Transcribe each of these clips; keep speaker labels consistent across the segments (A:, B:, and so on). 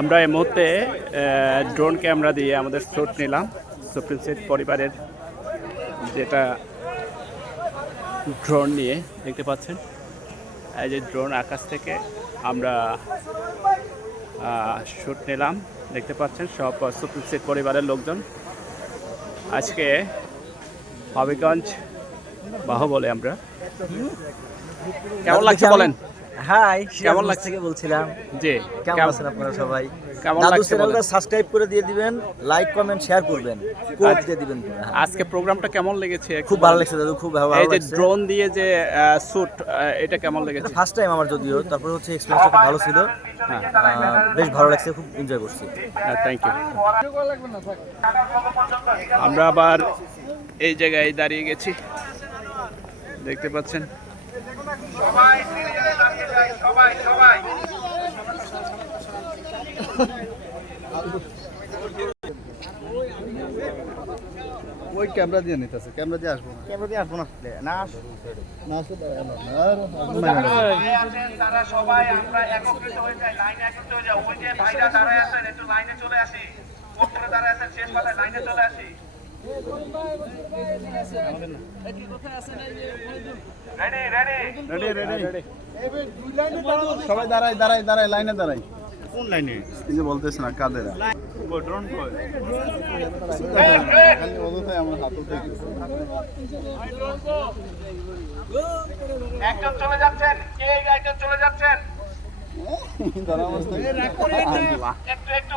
A: আমরা এই মুহূর্তে ড্রোন ক্যামেরা দিয়ে আমাদের শ্যুট নিলাম। সুপ্রিম সেট পরিবারের যেটা ড্রোন নিয়ে দেখতে পাচ্ছেন। এই যে ড্রোন আকাশ থেকে আমরা শ্যুট নিলাম। দেখতে পাচ্ছেন সব সুপ্রিম সেট পরিবারের লোকজন। আজকে হবিগঞ্জ বাহুবলে আমরা। কেমন লাগছে বলেন?
B: হাই
A: কেমন লাগছে?
B: থেকে বলছিলাম।
A: জি
B: কেমন আছেন আপনারা সবাই?
A: কেমন লাগছে
B: চ্যানেলটা সাবস্ক্রাইব করে দিয়ে দিবেন লাইক কমেন্ট শেয়ার করবেন। কোড। দিয়ে দিবেন।
A: আজকে প্রোগ্রামটা কেমন লেগেছে?
B: খুব ভালো। লাগছে দাদু খুব ভালো
A: এই যে ড্রোন দিয়ে যে শুট এটা কেমন লেগেছে?
B: ফার্স্ট টাইম আমার যদিও তারপর হচ্ছে এক্সপিরিয়েন্সটা খুব ভালো ছিল।
A: হ্যাঁ
B: বেশ ভালো লাগছে খুব এনজয় করছি।
A: থ্যাংক ইউ আমরা আবার এই জায়গায় দাঁড়িয়ে গেছি। দেখতে পাচ্ছেন।
C: ওই ক্যামেরা দিয়ে নিতেছে ক্যামেরা দিয়ে আসব ক্যামেরা দিয়ে আসব না। না আসো না আসো
D: তারা সবাই আমরা একত্রিত হয়ে যাই লাইনে একত্রিত হয়ে যাই। ওই যে ভাইরা দাঁড়ায় আছেন একটু লাইনে চলে আসি। কোন দাঁড়ায় আছেন শেষ পাতায় লাইনে চলে আসি।
C: সবাই দাঁড়াই দাঁড়াই দাঁড়াই লাইনে দাঁড়াই। কোন লাইনে? কিন্তু বলতেছে না কাদেরা?
D: একজন চলে যাচ্ছেন কে একজন চলে যাচ্ছেন?
C: দাঁড়া অবস্থায়
D: একটু একটু।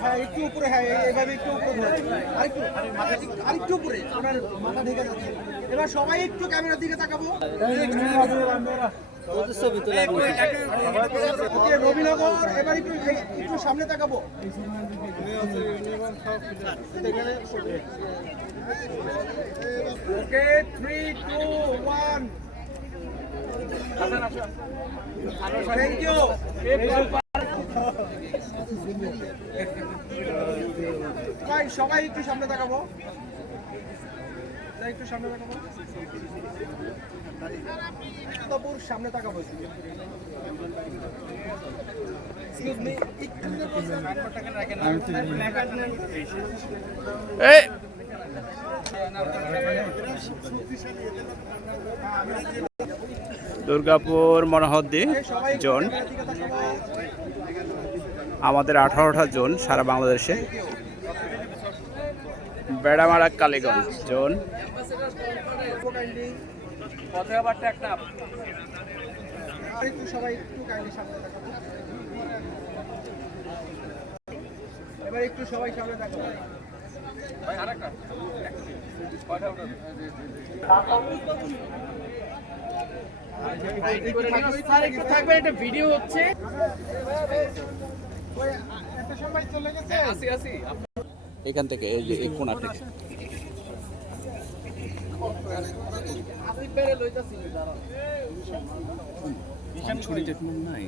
E: হ্যাঁ একটু উপরে হ্যাঁ এইভাবে একটু উপরে আরেকটু আরেকটু উপরে। আপনার মাথা ঢেকে যাচ্ছে। এবার সবাই একটু ক্যামেরার দিকে তাকাবো। রবিনগর, এবার একটু সামনে তাকাবো। Three two one thank you সবাই সবাই একটু সামনে তাকাবো। একটু সামনে তাকাবো। তারপর সামনে তাকাবো
A: এই! দুর্গাপুর মনোহদ্দি জোন। আমাদের আঠারোটা জোন সারা বাংলাদেশে। বেড়ামারা কালীগঞ্জ জোন।
E: একটু সবাই সামনে তাকাবো থাকবে এটা ভিডিও হচ্ছে একটা সময় চলে গেছে
A: এখান থেকে এই যে এই কোনা থেকে। ছুরি নাই